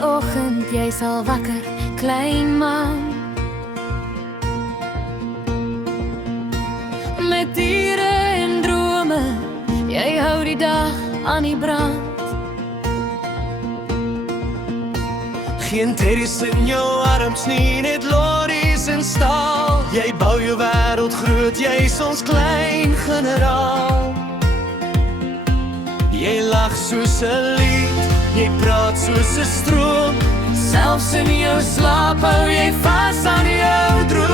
die oggend jy sal wakker, klein man. Met diere en drome, jy hou die dag aan die brand. Geen teddies in jou arms nie, net lorries en staal. Jy bou jou wêreld groot, jy's ons klein generaal. Jy lag soos 'n lied, jy praat soos 'n stroom. Selfs in jou slaap hou jy vas aan jou droom.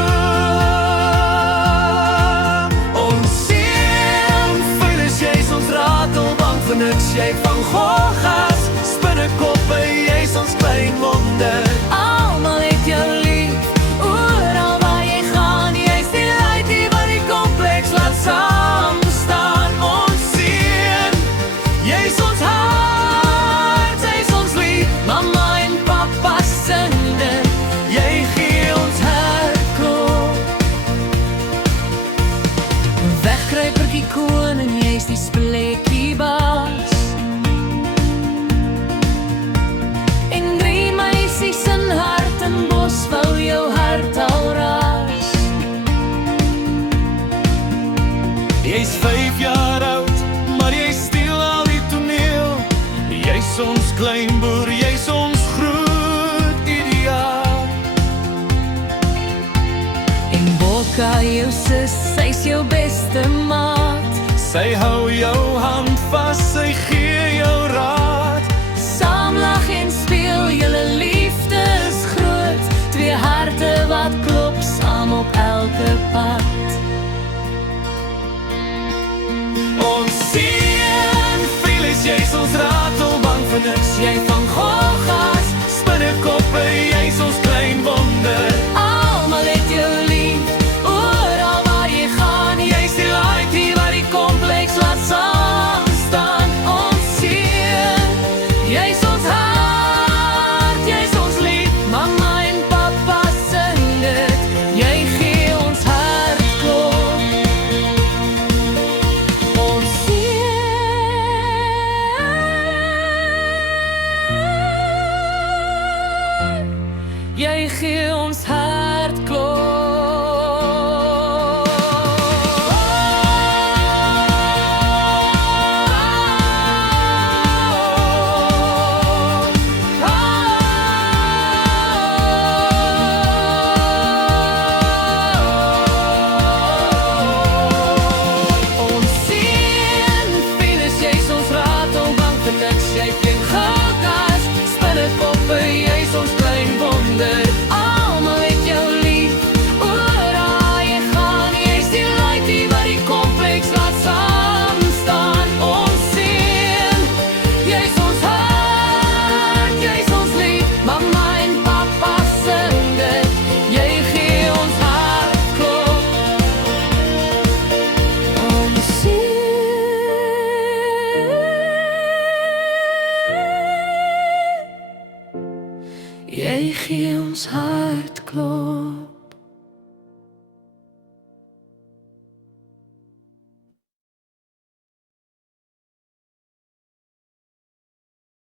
Ons seun, Phyllis, jy's ons ratelbank vir niks. Jy vang goggas, spinnekoppe, jy's ons klein wonder. Almal het jou lief, oral waar jy gaan. Jy's die laaitjie wat die kompleks laat saam staan. Ons seun, jy's ons hart, jy's ons lief. Mamma en papa sing dit, jy gee ons hartklop. Wegkruipertjie koning, jy's die spleetjie baas. Vou jou hart al raas. Jy's 5 jaar oud, maar jy steel al die toneel. Jy's ons klein boer, jy's ons groot ideaal. En Bokka jou sus, sy's jou beste maat. Sy hou jou hand vas, sy gee jou raad. Saam lag en speel, julle liefde is groot. Twee harte wat klop saam op elke pad. Ons seun, Phyllis, jy's ons ratelbank vir niks. Jy vang goggas, spinnekoppe, jy's ons klein wonder. Almal het jou lief, oral waar jy gaan. Jy's die laaitjie wat die kompleks laat saam staan. Ons seun, jy's ons hart, jy's ons lief. Mamma en papa sing dit, jy gee ons hartklop. Ons seun, jy gee ons hartklop. Ons seun, Phyllis, jy's ons ratelbank vir niks. Jy vang goggas, spinnekoppe, jy's ons klein wonder. Almal het jou lief, oral waar jy gaan. Jy's die laaitjie wat die kompleks laat saam staan. Ons seun, jy's ons hart, jy's ons lief. Mamma en papa sing dit, jy gee ons hartklop. Ons seun, jy gee ons hartklop.